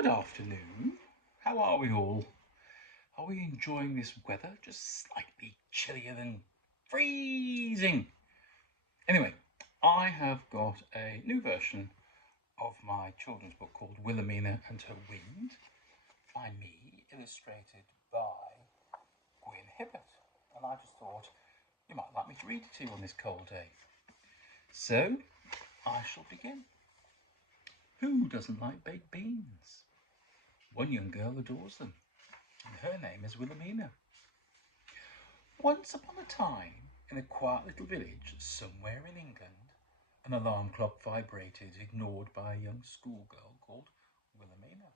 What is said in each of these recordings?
Good afternoon. How are we all? Are we enjoying this weather? Just slightly chillier than freezing. Anyway, I have got a new version of my children's book called Wilhemena and Her Wind by me, illustrated by Gwyn Hibbert. And I just thought you might like me to read it to you on this cold day. So, I shall begin. Who doesn't like baked beans? One young girl adores them, and her name is Wilhemena. Once upon a time, in a quiet little village somewhere in England, an alarm clock vibrated, ignored by a young schoolgirl called Wilhemena.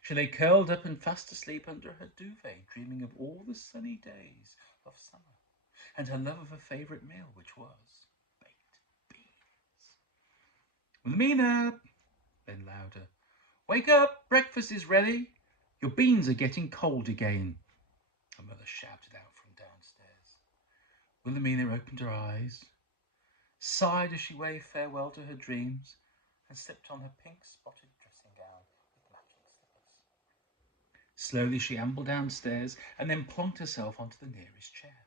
She lay curled up and fast asleep under her duvet, dreaming of all the sunny days of summer, and her love of her favourite meal, which was baked beans. Wilhemena! Then louder. Wake up! Breakfast is ready! Your beans are getting cold again. Her mother shouted out from downstairs. Wilhemena opened her eyes, sighed as she waved farewell to her dreams, and slipped on her pink spotted dressing gown with matching slippers. Slowly she ambled downstairs and then plonked herself onto the nearest chair.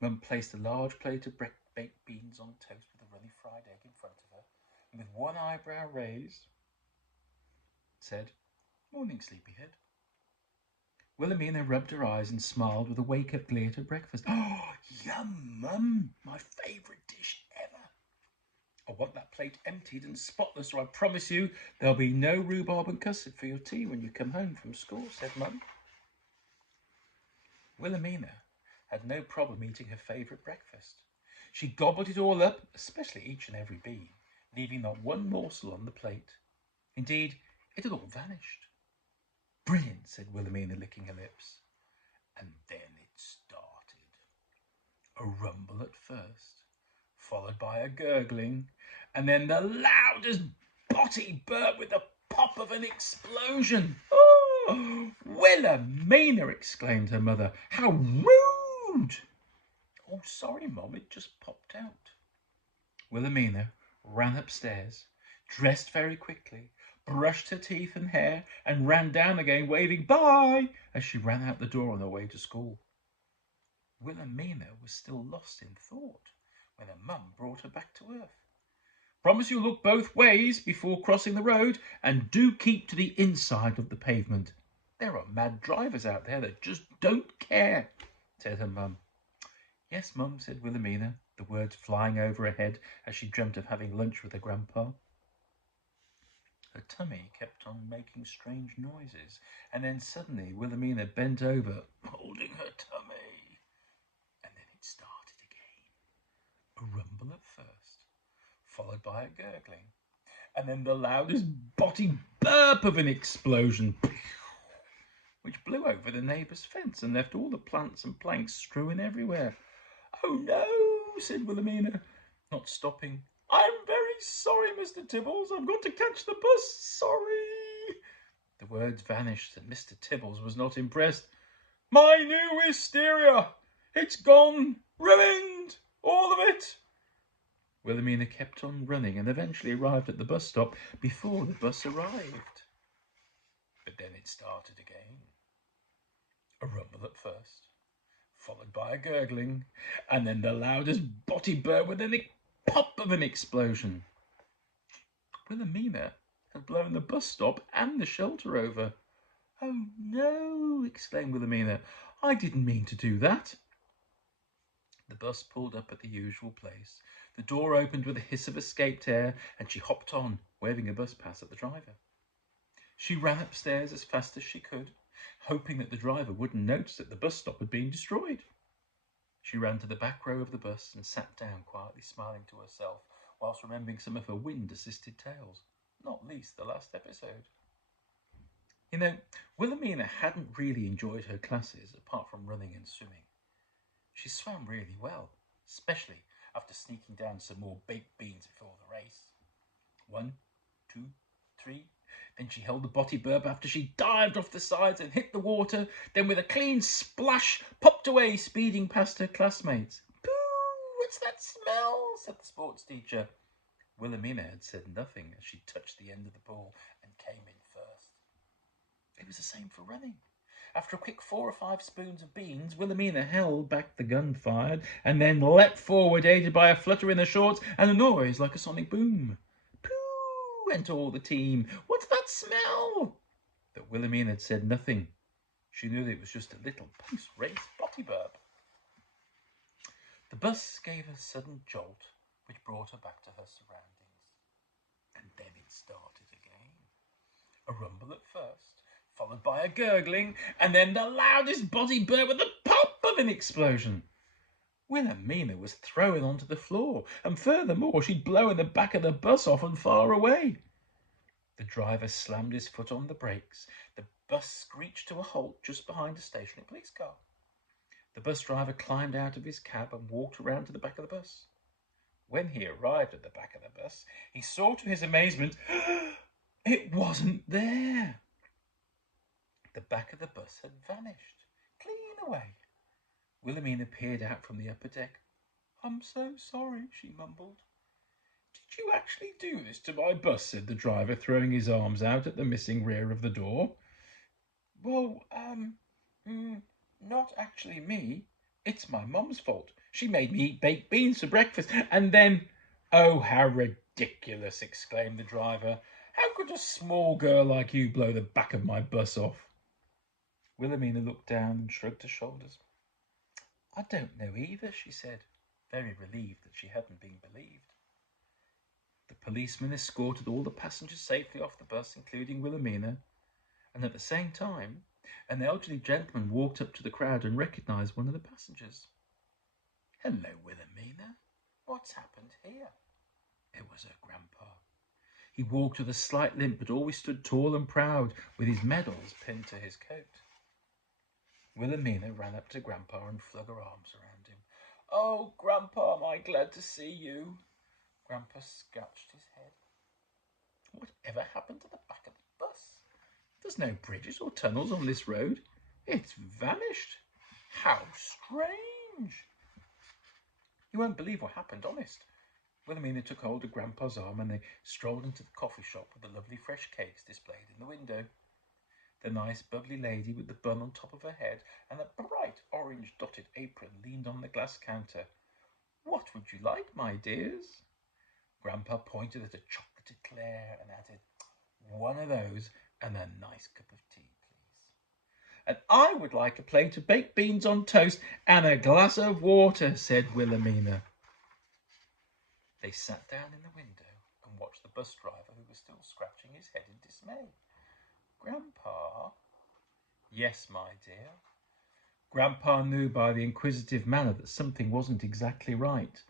Mum placed a large plate of baked beans on toast with a runny fried egg in front of her, and with one eyebrow raised, said, Morning, sleepyhead. Wilhemena rubbed her eyes and smiled with a wake-up glee at her breakfast. Oh, yum, Mum! My favourite dish ever. I want that plate emptied and spotless, or I promise you there'll be no rhubarb and custard for your tea when you come home from school, said Mum. Wilhemena had no problem eating her favourite breakfast. She gobbled it all up, especially each and every bean, leaving not one morsel on the plate. Indeed, it had all vanished. Brilliant, said Wilhemena, licking her lips. And then it started. A rumble at first, followed by a gurgling, and then the loudest Botty burp with the pop of an explosion. Oh, Wilhemena, exclaimed her mother. How rude! Oh, sorry, Mum, it just popped out. Wilhemena ran upstairs, dressed very quickly, brushed her teeth and hair, and ran down again, waving bye as she ran out the door on her way to school. Wilhemena was still lost in thought when her mum brought her back to earth. Promise you'll look both ways before crossing the road, and do keep to the inside of the pavement. There are mad drivers out there that just don't care, said her mum. Yes, Mum, said Wilhemena, the words flying over her head as she dreamt of having lunch with her grandpa. Her tummy kept on making strange noises, and then suddenly Wilhemena bent over, holding her tummy. And then it started again. A rumble at first, followed by a gurgling, and then the loudest Botty burp of an explosion, which blew over the neighbour's fence and left all the plants and planks strewn everywhere. Oh no, said Wilhemena, not stopping. I'm very sorry, Mr. Tibbles. I've got to catch the bus. Sorry. The words vanished, and Mr. Tibbles was not impressed. My new wisteria! It's gone! Ruined! All of it! Wilhemena kept on running and eventually arrived at the bus stop before the bus arrived. But then it started again. A rumble at first, followed by a gurgling, and then the loudest Botty burp with a pop of an explosion. Wilhemena had blown the bus stop and the shelter over. Oh no, exclaimed Wilhemena. I didn't mean to do that. The bus pulled up at the usual place. The door opened with a hiss of escaped air, and she hopped on, waving a bus pass at the driver. She ran upstairs as fast as she could, hoping that the driver wouldn't notice that the bus stop had been destroyed. She ran to the back row of the bus and sat down, quietly smiling to herself, whilst remembering some of her wind-assisted tales, not least the last episode. You know, Wilhemena hadn't really enjoyed her classes, apart from running and swimming. She swam really well, especially after sneaking down some more baked beans before the race. 1, 2, 3. Then she held the Botty burp after she dived off the sides and hit the water, then with a clean splash popped away, speeding past her classmates. Pooh, what's that smell? Said the sports teacher. Wilhemena had said nothing as she touched the end of the pool and came in It was the same for running. After a quick 4 or 5 spoons of beans, Wilhelmina held back the gun fired and then leapt forward, aided by a flutter in the shorts and a noise like a sonic boom. Pooh! Went all the team. What's that smell? But Wilhelmina had said nothing. She knew that it was just a little post-race body burp. The bus gave a sudden jolt, which brought her back to her surroundings. And then it started again. A rumble at first, followed by a gurgling, and then the loudest body burp with the pop of an explosion. Wilhelmina was thrown onto the floor, and furthermore, she'd blown the back of the bus off and far away. The driver slammed his foot on the brakes. The bus screeched to a halt just behind a stationary police car. The bus driver climbed out of his cab and walked around to the back of the bus. When he arrived at the back of the bus, he saw to his amazement, it wasn't there. The back of the bus had vanished, clean away. Wilhelmina peered out from the upper deck. I'm so sorry, she mumbled. Did you actually do this to my bus? Said the driver, throwing his arms out at the missing rear of the door. Well, not actually me. It's my mum's fault. She made me eat baked beans for breakfast, and then... Oh, how ridiculous, exclaimed the driver. How could a small girl like you blow the back of my bus off? Wilhelmina looked down and shrugged her shoulders. I don't know either, she said, very relieved that she hadn't been believed. The policeman escorted all the passengers safely off the bus, including Wilhelmina, and at the same time, an elderly gentleman walked up to the crowd and recognised one of the passengers. Hello, Wilhelmina. What's happened here? It was her grandpa. He walked with a slight limp, but always stood tall and proud, with his medals pinned to his coat. Wilhelmina ran up to Grandpa and flung her arms around him. Oh, Grandpa, am I glad to see you? Grandpa scratched his head. Whatever happened to the back of the bus? There's no bridges or tunnels on this road. It's vanished. How strange. You won't believe what happened, honest. Wilhelmina took hold of Grandpa's arm and they strolled into the coffee shop with the lovely fresh cakes displayed in the window. The nice bubbly lady with the bun on top of her head and a bright orange dotted apron leaned on the glass counter. What would you like, my dears? Grandpa pointed at a chocolate eclair and added, one of those and a nice cup of tea, please. And I would like a plate of baked beans on toast and a glass of water, said Wilhelmina. They sat down in the window and watched the bus driver, who was still scratching his head in dismay. Grandpa? Yes, my dear. Grandpa knew by the inquisitive manner that something wasn't exactly right.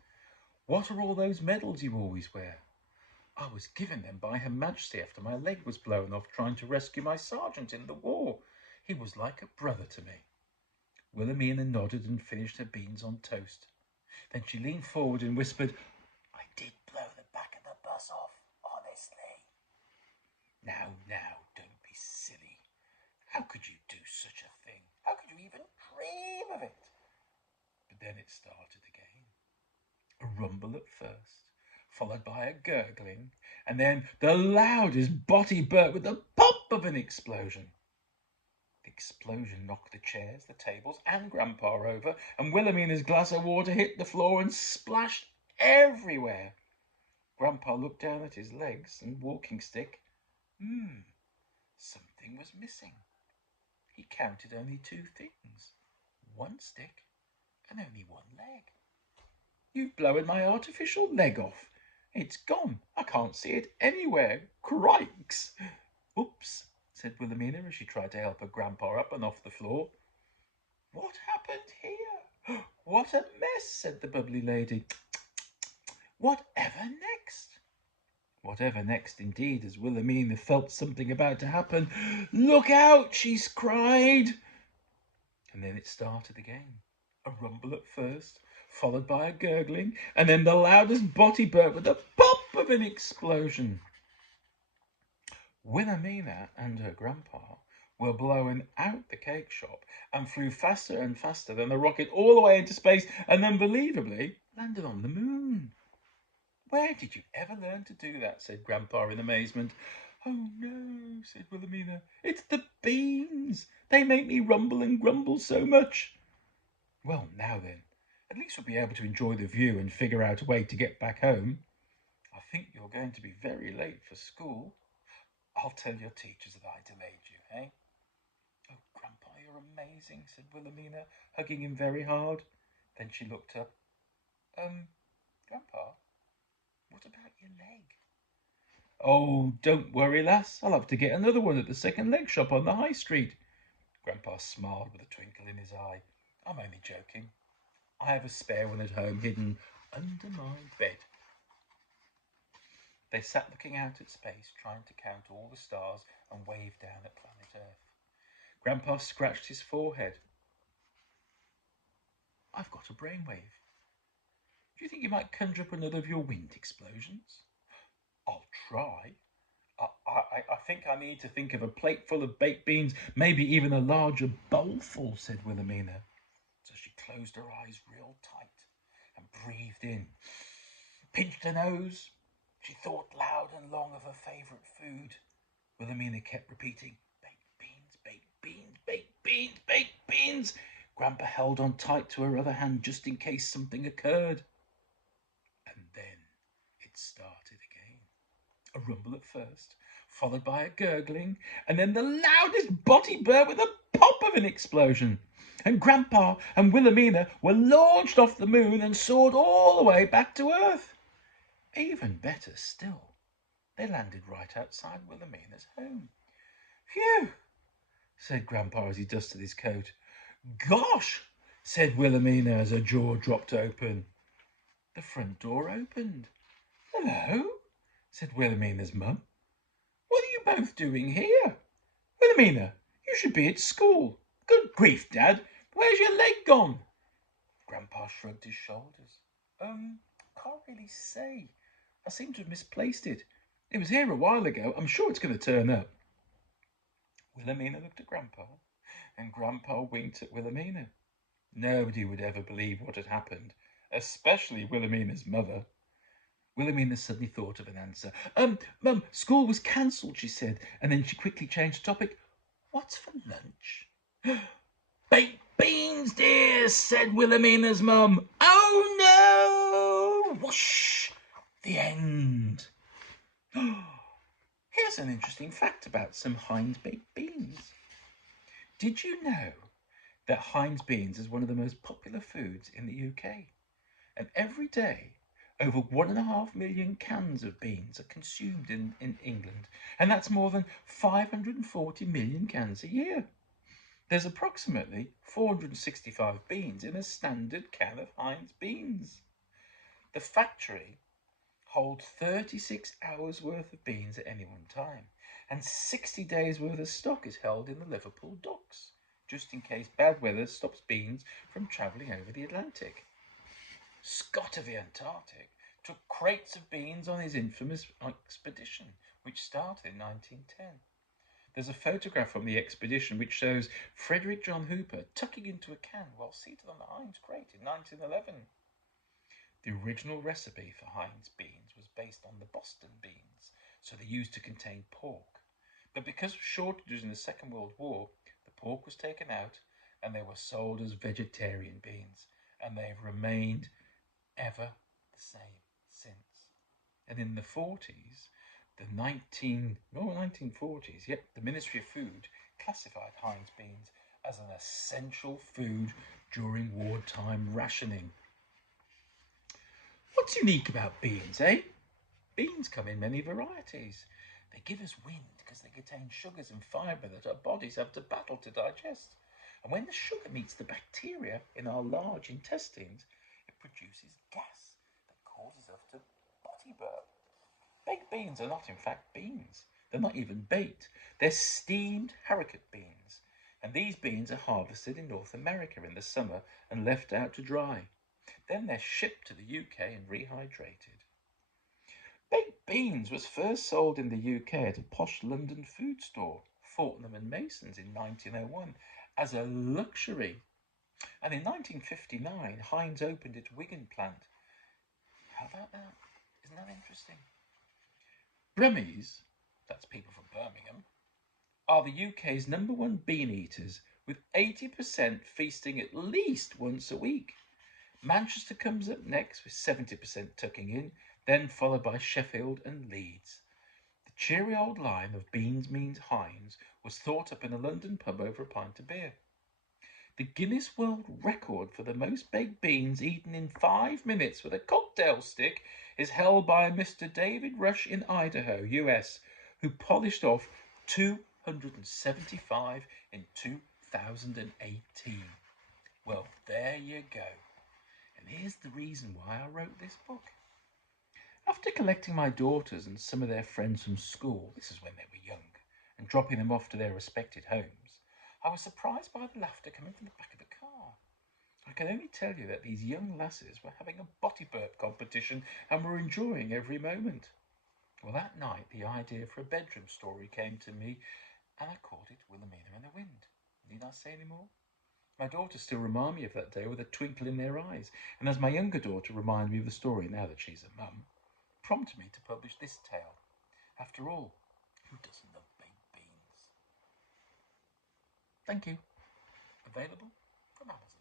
What are all those medals you always wear? I was given them by Her Majesty after my leg was blown off trying to rescue my sergeant in the war. He was like a brother to me. Wilhelmina nodded and finished her beans on toast. Then she leaned forward and whispered, I did blow the back of the bus off, honestly. Now, don't be silly. How could you do such a thing? How could you even dream of it? But then it started again. A rumble at first, followed by a gurgling, and then the loudest Botty burp with the pop of an explosion. The explosion knocked the chairs, the tables, and Grandpa over, and Wilhelmina's glass of water hit the floor and splashed everywhere. Grandpa looked down at his legs and walking stick. Something was missing. He counted only 2 things, 1 stick and only 1 leg. You've blown my artificial leg off. It's gone. I can't see it anywhere. Crikes. Oops, said Wilhelmina as she tried to help her grandpa up and off the floor. What happened here? What a mess, said the bubbly lady. Whatever next? Whatever next indeed, as Wilhelmina felt something about to happen. Look out, she cried. And then it started again. A rumble at first, followed by a gurgling, and then the loudest Botty burp with the pop of an explosion. Wilhelmina and her grandpa were blown out the cake shop and flew faster and faster than the rocket all the way into space and unbelievably landed on the moon. Where did you ever learn to do that? Said Grandpa in amazement. Oh no, said Wilhelmina. It's the beans. They make me rumble and grumble so much. Well, now then, at least we'll be able to enjoy the view and figure out a way to get back home. I think you're going to be very late for school. I'll tell your teachers that I delayed you, eh? Oh, Grandpa, you're amazing, said Wilhelmina, hugging him very hard. Then she looked up. Grandpa, what about your leg? Oh, don't worry, lass. I'll have to get another one at the second leg shop on the high street. Grandpa smiled with a twinkle in his eye. I'm only joking. I have a spare one at home hidden under my bed. They sat looking out at space, trying to count all the stars and wave down at planet Earth. Grandpa scratched his forehead. I've got a brainwave. Do you think you might conjure up another of your wind explosions? I'll try. I think I need to think of a plate full of baked beans, maybe even a larger bowlful, said Wilhelmina. So she closed her eyes real tight and breathed in. Pinched her nose. She thought loud and long of her favourite food. Wilhelmina kept repeating, baked beans, baked beans, baked beans, baked beans. Grandpa held on tight to her other hand just in case something occurred. And then it started again. A rumble at first, followed by a gurgling, and then the loudest Botty burp with a pop of an explosion. And Grandpa and Wilhelmina were launched off the moon and soared all the way back to Earth. Even better still, they landed right outside Wilhelmina's home. Phew, said Grandpa as he dusted his coat. Gosh, said Wilhelmina as her jaw dropped open. The front door opened. Hello, said Wilhelmina's mum. What are you both doing here? Wilhelmina, you should be at school. Good grief, Dad, where's your leg gone? Grandpa shrugged his shoulders. Can't really say. I seem to have misplaced it. It was here a while ago. I'm sure it's going to turn up. Wilhelmina looked at Grandpa, and Grandpa winked at Wilhelmina. Nobody would ever believe what had happened, especially Wilhelmina's mother. Wilhelmina suddenly thought of an answer. Mum, school was cancelled, she said, and then she quickly changed the topic. What's for lunch? Baked beans, dear, said Wilhelmina's mum. Oh, no! Whoosh! The end. Here's an interesting fact about some Heinz baked beans. Did you know that Heinz beans is one of the most popular foods in the UK? And every day, over 1.5 million cans of beans are consumed in England, and that's more than 540 million cans a year. There's approximately 465 beans in a standard can of Heinz beans. The factory holds 36 hours worth of beans at any one time, and 60 days worth of stock is held in the Liverpool docks, just in case bad weather stops beans from travelling over the Atlantic. Scott of the Antarctic took crates of beans on his infamous expedition, which started in 1910. There's a photograph from the expedition which shows Frederick John Hooper tucking into a can while seated on the Heinz crate in 1911. The original recipe for Heinz beans was based on the Boston beans, so they used to contain pork. But because of shortages in the Second World War, the pork was taken out and they were sold as vegetarian beans, and they've remained ever the same since. And in the 40s, the 1940s, the Ministry of Food classified Heinz beans as an essential food during wartime rationing. What's unique about beans, eh? Beans come in many varieties. They give us wind because they contain sugars and fibre that our bodies have to battle to digest. And when the sugar meets the bacteria in our large intestines, it produces gas that causes us to body burp. Baked beans are not in fact beans. They're not even baked. They're steamed haricot beans. And these beans are harvested in North America in the summer and left out to dry. Then they're shipped to the UK and rehydrated. Baked beans was first sold in the UK at a posh London food store, Fortnum and Mason's, in 1901 as a luxury. And in 1959, Heinz opened its Wigan plant. How about that? Isn't that interesting? Brummies that's people from Birmingham, are the UK's #1 bean eaters, with 80% feasting at least once a week. Manchester comes up next with 70% tucking in, then followed by Sheffield and Leeds. The cheery old line of beans means Heinz was thought up in a London pub over a pint of beer. The Guinness World Record for the most baked beans eaten in 5 minutes with a cocktail stick is held by Mr. David Rush in Idaho, US, who polished off 275 in 2018. Well, there you go. And here's the reason why I wrote this book. After collecting my daughters and some of their friends from school, this is when they were young, and dropping them off to their respected homes, I was surprised by the laughter coming from the back of the car. I can only tell you that these young lasses were having a botty burp competition and were enjoying every moment. Well, that night the idea for a bedroom story came to me, and I called it Wilhemena and the Wind. Need I say any more? My daughters still remind me of that day with a twinkle in their eyes, and as my younger daughter reminded me of the story now that she's a mum, prompted me to publish this tale. After all, who doesn't love baked beans? Thank you. Available from Amazon.